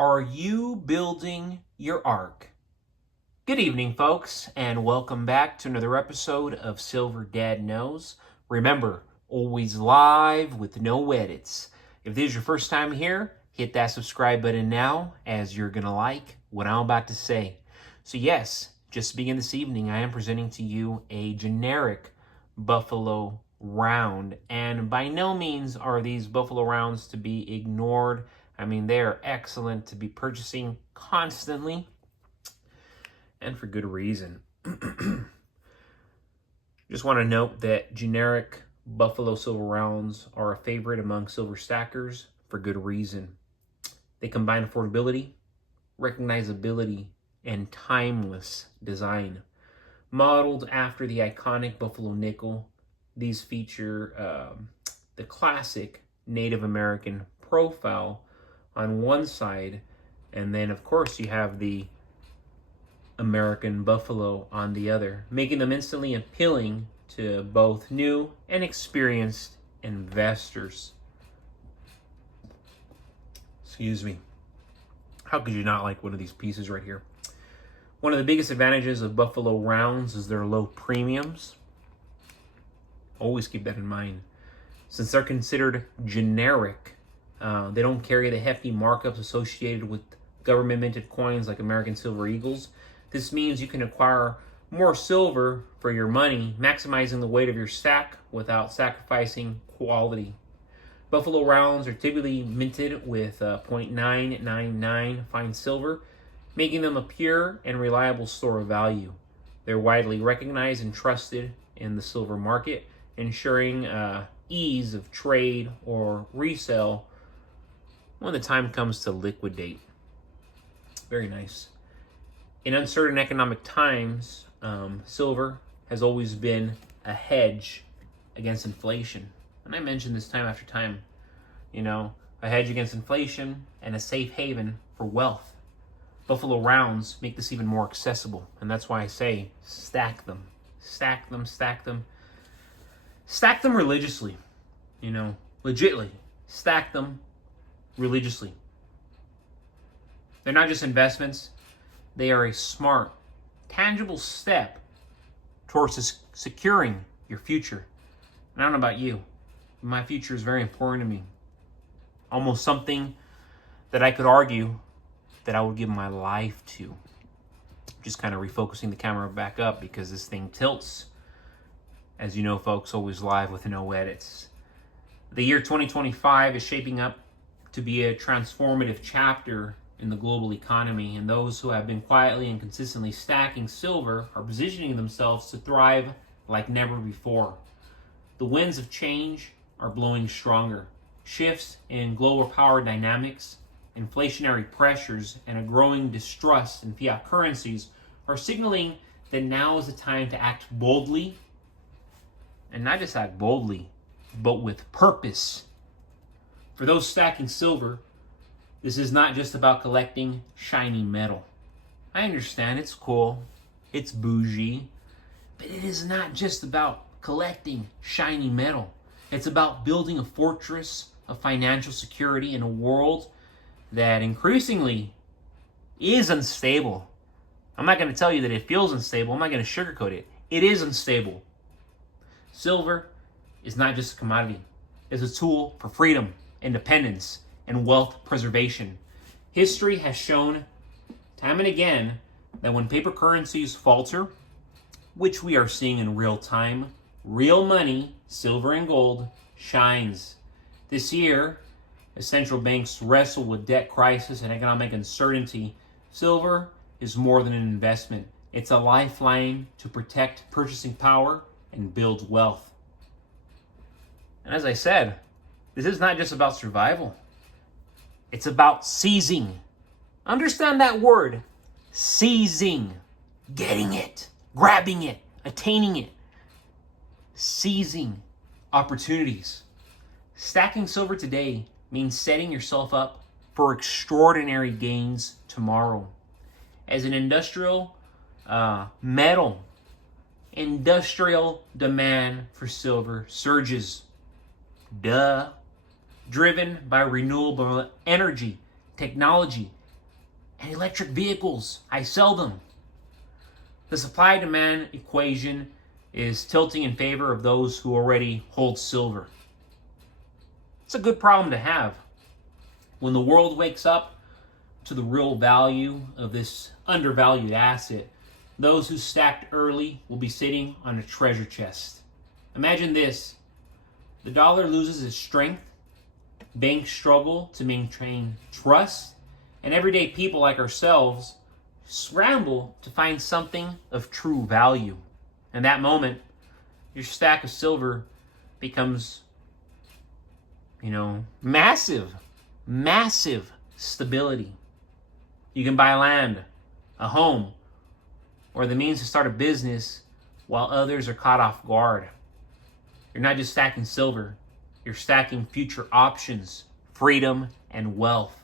Are you building your ark? Good evening, folks, and welcome back to another episode of Silver Dad Knows. Remember, always live with no edits. If this is your first time here, hit that subscribe button now, as you're going to like what I'm about to say. So yes, just to begin this evening, I am presenting to you a generic Buffalo round, and by no means are these Buffalo rounds to be ignored. I mean, they are excellent to be purchasing constantly, and for good reason. Just want to note that generic Buffalo silver rounds are a favorite among silver stackers for good reason. They combine affordability, recognizability, and timeless design. Modeled after the iconic Buffalo nickel, these feature the classic Native American profile on one side, and then of course you have the American buffalo on the other, making them instantly appealing to both new and experienced investors. Excuse me. How could you not like one of these pieces right here? One of the biggest advantages of Buffalo rounds is their low premiums. Always keep that in mind. Since they're considered generic, they don't carry the hefty markups associated with government minted coins like American Silver Eagles. This means you can acquire more silver for your money, maximizing the weight of your stack without sacrificing quality. Buffalo rounds are typically minted with 0.999 fine silver, making them a pure and reliable store of value. They're widely recognized and trusted in the silver market, ensuring ease of trade or resale when the time comes to liquidate. Very nice. In uncertain economic times, silver has always been a hedge against inflation. And I mention this time after time, a hedge against inflation and a safe haven for wealth. Buffalo rounds make this even more accessible. And that's why I say stack them, stack them, stack them. Stack them religiously, legitly. Stack them religiously. They're not just investments. They are a smart, tangible step towards securing your future. And I don't know about you, but my future is very important to me. Almost something that I could argue that I would give my life to. Just kind of refocusing the camera back up because this thing tilts. As you know, folks, always live with no edits. The year 2025 is shaping up to be a transformative chapter in the global economy, and those who have been quietly and consistently stacking silver are positioning themselves to thrive like never before. The winds of change are blowing stronger. Shifts in global power dynamics, inflationary pressures, and a growing distrust in fiat currencies are signaling that now is the time to act boldly, and not just act boldly, but with purpose. For those stacking silver, this is not just about collecting shiny metal. I understand it's cool, it's bougie, but it is not just about collecting shiny metal. It's about building a fortress of financial security in a world that increasingly is unstable. I'm not going to tell you that it feels unstable. I'm not going to sugarcoat it. It is unstable. Silver is not just a commodity. It's a tool for freedom, independence, and wealth preservation. History has shown time and again that when paper currencies falter, which we are seeing in real time, real money, silver and gold, shines. This year, as central banks wrestle with debt crisis and economic uncertainty, silver is more than an investment. It's a lifeline to protect purchasing power and build wealth. And as I said, this is not just about survival. It's about seizing. Understand that word, seizing. Getting it, grabbing it, attaining it. Seizing opportunities. Stacking silver today means setting yourself up for extraordinary gains tomorrow. As an industrial metal, industrial demand for silver surges. Driven by renewable energy, technology, And electric vehicles, I sell them. The supply-demand equation is tilting in favor of those who already hold silver. It's a good problem to have. When the world wakes up to the real value of this undervalued asset, those who stacked early will be sitting on a treasure chest. Imagine this. The dollar loses its strength, banks struggle to maintain trust, and everyday people like ourselves scramble to find something of true value. In that moment, your stack of silver becomes, massive stability. You can buy land, a home, or the means to start a business while others are caught off guard. You're not just stacking silver, you're stacking future options, freedom, and wealth.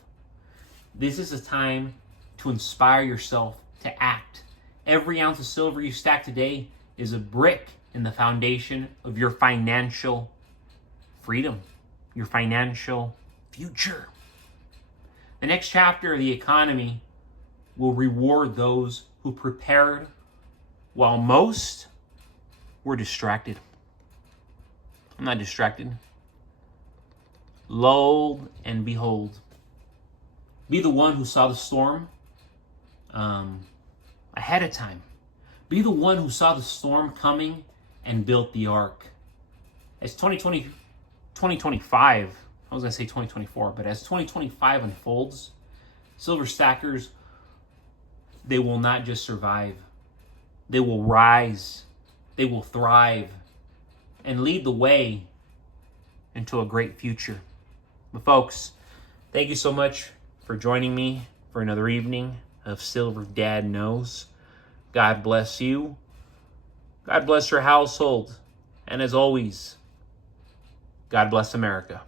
This is a time to inspire yourself to act. Every ounce of silver you stack today is a brick in the foundation of your financial freedom, your financial future. The next chapter of the economy will reward those who prepared while most were distracted. I'm not distracted. Lo and behold. Be the one who saw the storm ahead of time. Be the one who saw the storm coming and built the ark. As 2025, I was going to say 2024, but as 2025 unfolds, silver stackers, they will not just survive. They will rise. They will thrive and lead the way into a great future. But folks, thank you so much for joining me for another evening of Silver Dad Knows. God bless you. God bless your household. And as always, God bless America.